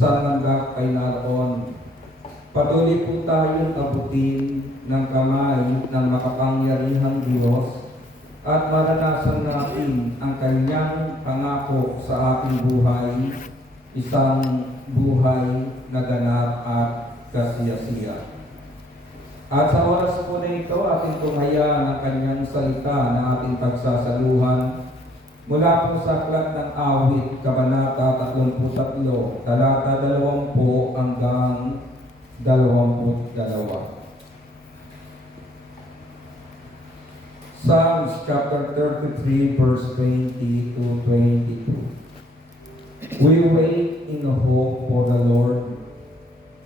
sa hanggang kay naroon. Patuloy po tayong abutin ng kamay ng makapangyarihang Diyos at maranasan natin ang kanyang pangako sa ating buhay, isang buhay na ganap at kasiyasiya. At sa oras po na ito, ating tumaya ng kanyang salita na ating pagsasaluhan mula po sa Aklat ng Awit, Kabanata 33, talata 20 hanggang 22. Psalms chapter 33, verse 20 to 22. We wait in hope for the Lord.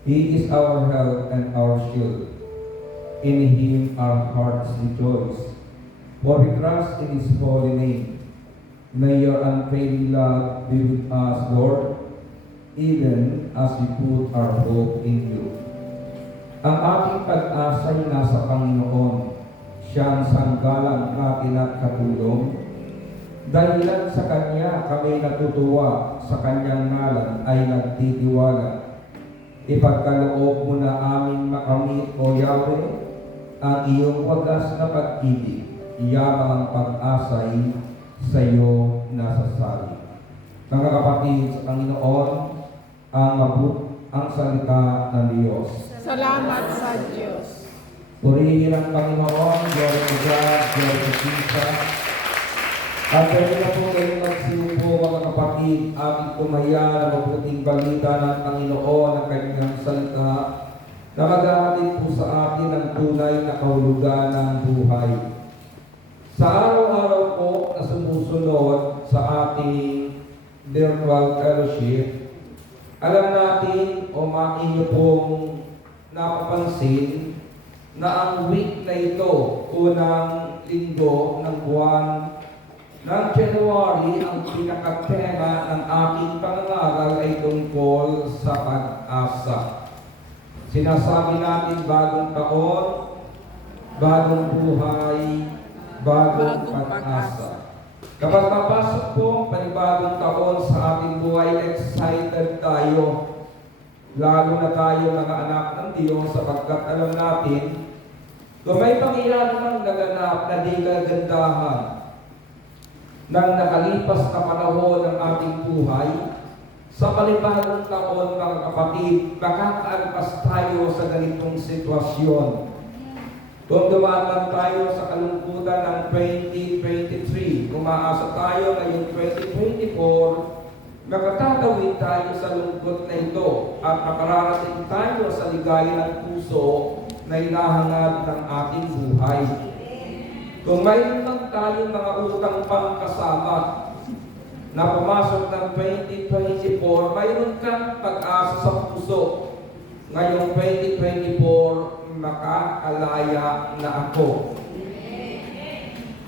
He is our help and our shield. In Him our hearts rejoice, for we trust in His holy name. May your unfailing love be with us, Lord, even as we put our hope in you. Ang ating pag-asa ay nasa Panginoon. Siya ang sanggalang natin at katulong. Dahilan sa Kanya kami natutuwa, sa Kanyang ngalan ay nagtitiwala. Ipagkaloob mo na aming makamit, O Yahweh, ang iyong wagas na pag-ibig. Iyamang ang pag-asa'y sa iyo nasasali. Mga kapatid, sa Panginoon, ang salita ng Diyos. Salamat sa Diyos. Purihin ang Panginoon, Glory to God, Glory to Jesus. At pwede na po kayo magsiupo, mga kapatid, ating tumaya na mabuting balita ng Panginoon ang kanyang salita na maghahatid po sa atin ang tunay na kahulugan ng buhay. Sa araw-araw po na sumusunod sa ating virtual fellowship, alam natin o mainyo pong napapansin na ang week na ito, unang linggo ng buwan ng January, ang pinakatema ng aking pangangaral ay tungkol sa pag-asa. Sinasabi natin bagong taon, bagong buhay, bagong pag-asa. Kapag mapasok po ang panibagong taon sa ating buhay, excited tayo. Lalo na tayo mga anak ng Diyos sapagkat alam natin kung may pangyayari ng naganap na di kagandahan ng nakalipas na panahon ng ating buhay, sa panibagong taon, mga kapatid, makakaanpas tayo sa ganitong sitwasyon. Kung dumaan tayo sa kalungkutan ng 2023, umaasa tayo ngayong 2024, makatatawid tayo sa lungkot na ito at makararating tayo sa ligaya ng puso na hinahangad ng ating buhay. Kung mayroon lang tayong mga utang pang kasama na pumasok ng 2024, mayroon kang pag-asa sa puso. Ngayong 2024, makaalaya na ako.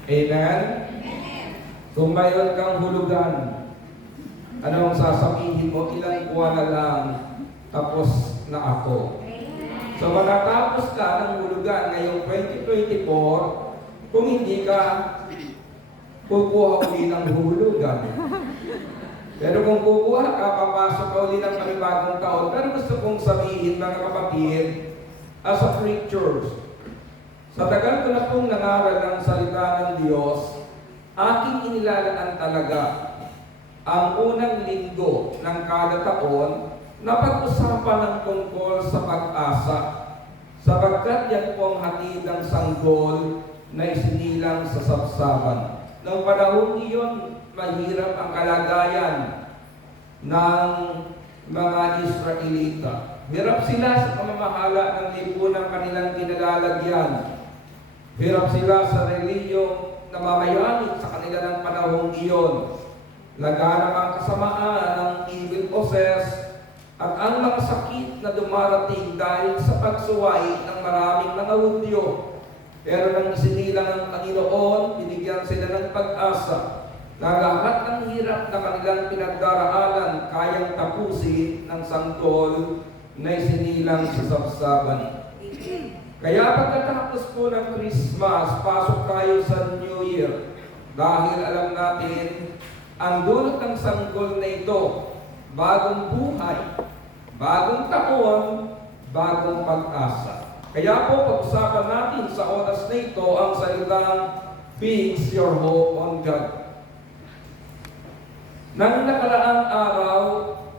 Amen? Kung mayroon kang hulugan, anong sasabihin mo? Ilang buwan na lang, tapos na ako. So matatapos ka ng hulugan ngayong 2024, kung hindi ka kukuha uli ng hulugan. Pero kung kukuha ka, papasok ka uli ng panibagong taon. Pero gusto kong sabihin, mga kapatid, as a preacher, sa tagal ko na pong nangaral ng salita ng Diyos, aking inilalaan talaga ang unang linggo ng kada taon na pag-usapan ng tungkol sa pag-asa, sapagkat yan po ang hatid ng sanggol na isinilang sa sabsaban. Noong panahon iyon, mahirap ang kalagayan ng mga Israelita. Hirap sila sa pamamahala ng lipunang kanilang kinalalagyan. Hirap sila sa reliyong namamayani sa kanila ng panahong iyon. Laganap ang kasamaan ng evil possess at ang mga sakit na dumarating dahil sa pagsuway ng maraming mga Hudyo. Pero nang isinilang ng Panginoon, binigyan sila ng pag-asa na lahat ng hirap na kanilang pinagdaraanan kayang tapusin ng sanggol na isinilang sa sabsaban. Kaya pagkatapos po ng Christmas, pasok tayo sa New Year. Dahil alam natin, ang dulot ng sanggol na ito, bagong buhay, Bagong taon, bagong pag-asa. Kaya po, pag-usapan natin sa oras na ito ang salitang fix your hope on God. Nang nakaraang araw,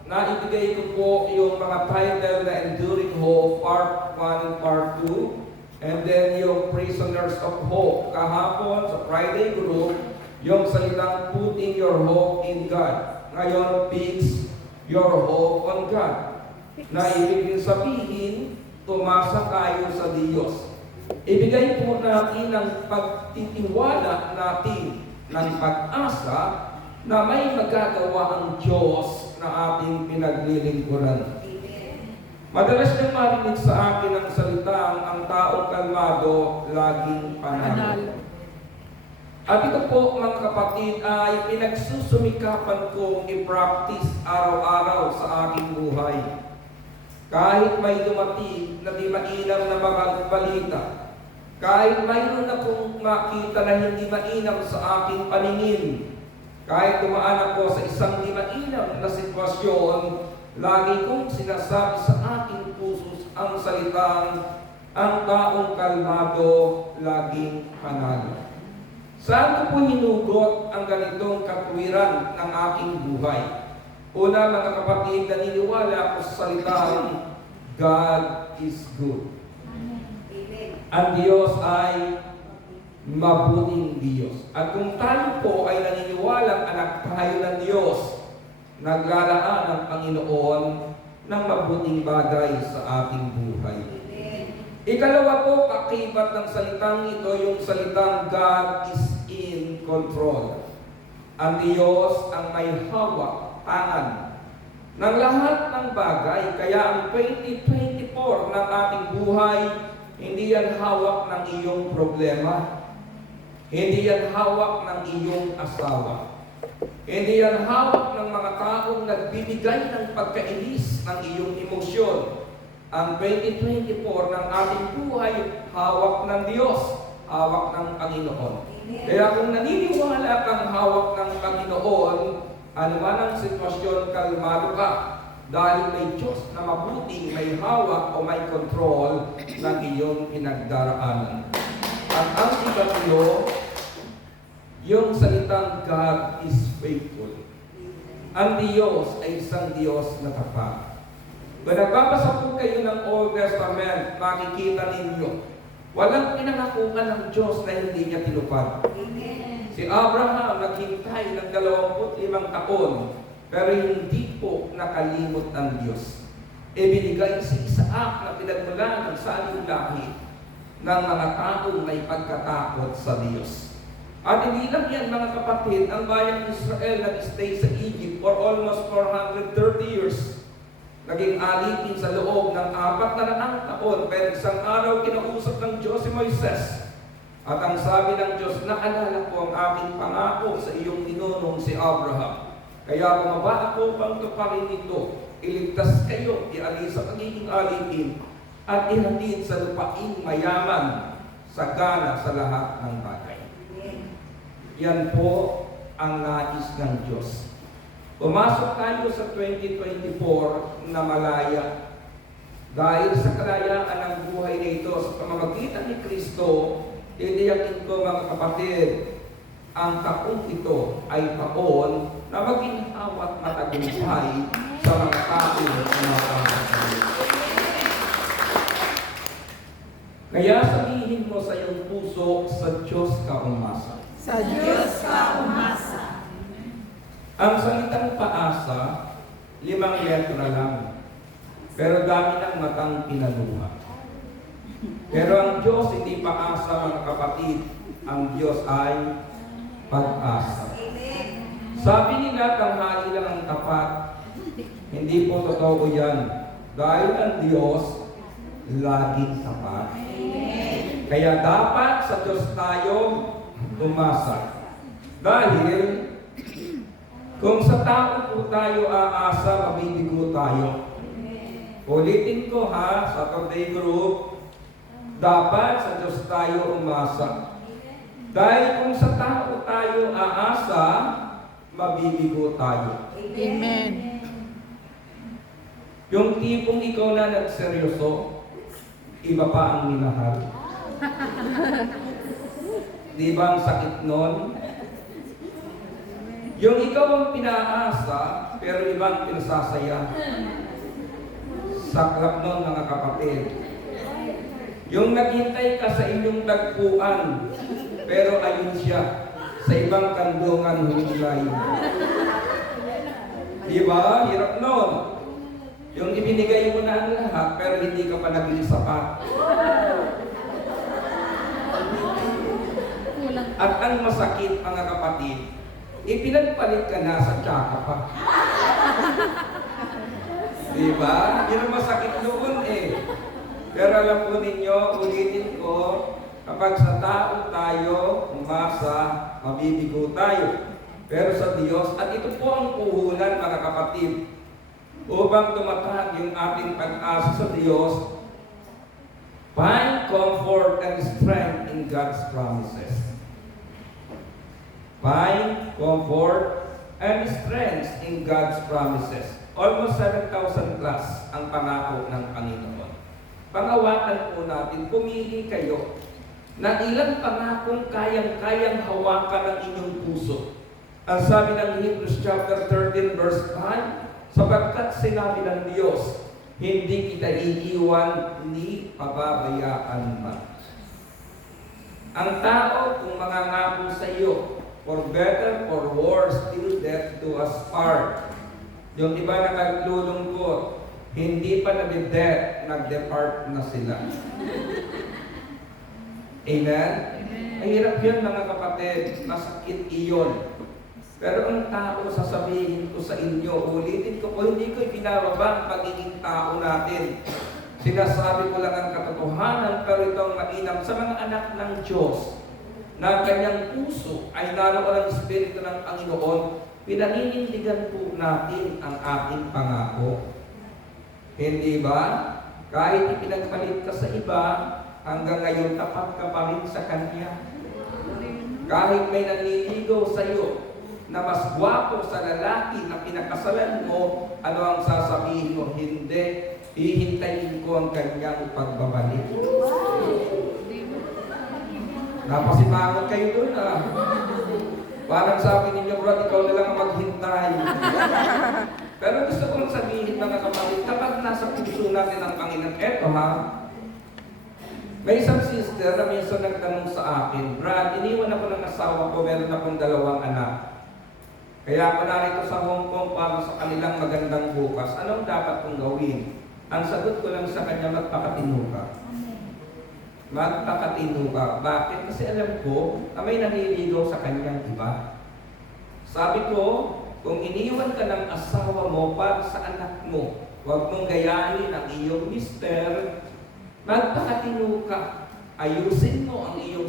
naibigay ko po yung mga title na Enduring Hope, Part 1 and Part 2, and then yung Prisoners of Hope. Kahapon sa Friday group, yung salitang Putting Your Hope in God. Ngayon, fix your hope on God. Na ibig sabihin, tumasa tayo sa Diyos. Ibigay po natin ang pagtitiwala natin ng pag-asa na may magagawa ang Diyos na ating pinaglilingkuran. Madalas niyang marinig sa akin ang salitang ang taong kalmado laging panalo. At ito po mga kapatid ay pinagsusumikapan kong i-practice araw-araw sa aking buhay. Kahit may dumating na di mainam na mga balita, kahit mayroon akong makita na hindi mainam sa aking paningin, kahit dumaan ako sa isang di mainam na sitwasyon, lagi kong sinasabi sa aking puso ang salitang, ang taong kalmado, laging panalo. Saan ko po hinugot ang ganitong katwiran ng aking buhay? Una mga kapatid, naniniwala ako sa salitang, God is good. Ang Diyos ay mabuting Diyos. At kung tayo po ay naniniwalang anak tayo ng Diyos, naglalaan ang Panginoon ng mabuting bagay sa ating buhay. Ikalawa po, kakibat ng salitang ito, yung salitang God is in control. Ang Diyos ang may hawak, tangan ng lahat ng bagay. Kaya ang 2024 ng ating buhay, hindi yan hawak ng iyong problema. Hindi yan hawak ng iyong asawa. Hindi yan hawak ng mga taong nagbibigay ng pagkainis ng iyong emosyon. Ang 2024 ng ating buhay, hawak ng Diyos, hawak ng Panginoon. Kaya kung naniniwala kang hawak ng Panginoon, anuman ang sitwasyon, kalmado ka. Dahil may Diyos na mabuting may hawak o may control ng iyong pinagdaraanan. At ang ikatlo, yung salitang God is faithful. Ang Diyos ay isang Diyos na tapat. Kung nagbabasa po kayo ng Old Testament, makikita ninyo, walang pinangakuan ng Diyos na hindi niya tinupad. Si Abraham naghintay ng 25 taon, pero hindi po nakalimot ang Diyos. Ibinigay si Isaac na pinagmula ng saling lahi ng mga taong may pagkatakot sa Diyos. At hindi lang yan mga kapatid, ang bayang Israel nag-stay sa Egypt for almost 430 years. Naging alipin sa loob ng 400 taon, pero isang araw kinausap ng Diyos si Moises. At ang sabi ng Diyos, naalala ko ang aking pangako sa iyong ninunong si Abraham. Kaya bumaba ako pang tuparin ito, iligtas kayo, ialis sa pagiging alipin, at ihatid sa lupaing mayaman, sagana sa lahat ng bagay. Yan po ang nais ng Diyos. Pumasok tayo sa 2024 na malaya. Dahil sa kalayaan ng buhay na ito, sa pamamagitan ni Kristo, titiyakin ko mga kapatid, ang taong ito ay taon na maging hawat matagumpay sa mga tao na makakasali. Kaya sabihin mo sa iyong puso, sa Diyos ka umasa. Sa Diyos ka umasa. Ang salitang paasa, 5 letra lang. Pero dami ng matang pinaluha. Pero ang Diyos hindi paasa mga kapatid. Ang Diyos ay pag-asa. Sabi nila, tanghali lang ang tapat. Hindi po totoo yan. Dahil ang Diyos, laging tapat. Kaya dapat sa Diyos tayo umasa. Dahil kung sa tao po tayo aasa, mabibigo tayo. Ulitin ko ha, sa Saturday group, dapat sa Diyos tayo umasa. Dahil kung sa tao tayo aasa, mabibigo tayo. Amen. Yung tipong ikaw na nagseryoso, iba pa ang minahal. Di ba ang sakit nun? Yung ikaw ang pinaasa, pero ibang pinasasaya. Saklap nun, mga kapatid. Yung naghintay ka sa inyong tagpuan, pero ayun siya, sa ibang kandungan humilay. Di ba? Hirap nun. Yung ibinigay mo na ang lahat, pero hindi ka pa naging sapat. At ang masakit, mga kapatid, ipinagpalit ka na sa tsaka pa. Diba? Yun ang masakit doon eh. Pero alam po ninyo, ulitin ko, kapag sa tao tayo umasa, mabibigo tayo. Pero sa Diyos, at ito po ang puhunan, mga kapatid, upang tumatag yung ating pag-asa sa Diyos, find comfort and strength in God's promises. Find comfort and strength in God's promises. Almost 7,000 plus ang pangako ng Panginoon. Pangawakan po natin, pumili kayo na ilang pangakong kayang-kayang hawakan ng inyong puso. Ang sabi ng Hebrews chapter 13 verse 5, sapagkat sinabi ng Diyos, hindi kita iiwan ni pababayaan man. Ang tao kung mangangako sa iyo, for better or worse, till death do us part. Yung iba na naglulungkot, hindi pa nag-death, nag-depart na sila. Amen? Ang hirap yun, mga kapatid, masakit iyon. Pero ang tao, sasabihin ko sa inyo, ulitin ko po, hindi ko ibinababa ang pagiging tao natin. Sinasabi ko lang ang katotohanan, pero ito ang mainam sa mga anak ng Diyos na kanyang puso ay naroon ang Espiritu ng Panginoon, pinaninindigan po natin ang ating pangako. Hindi ba? Kahit ipinagpalit ka sa iba, hanggang ngayon tapat ka pa rin sa Kanya. Kahit may nanliligaw sa iyo na mas gwapo sa lalaki na pinakasalan mo, ano ang sasabihin mo? Hindi. Hihintayin ko ang Kanyang pagbabalik. Napasimangot kayo doon ah. Parang sabi ninyo, bro, ikaw na lang ang maghintay. Pero gusto kong sabihin, mga kapatid, kapag nasa puso natin ang Panginoon, eto ha, may isang sister na minsan nagtanong sa akin, Brad, iniwan ako ng asawa ko, meron akong 2 anak. Kaya ako narito sa Hong Kong para sa kanilang magandang bukas. Anong dapat kong gawin? Ang sagot ko lang sa kanya, magpakatino ka. Magpakatino ka. Bakit? Kasi alam ko na may naniligaw sa kanyang iba. Sabi ko, kung iniwan ka ng asawa mo para sa anak mo, huwag mong gayahin ang iyong mister, magpakatino ka. Ayusin mo ang iyong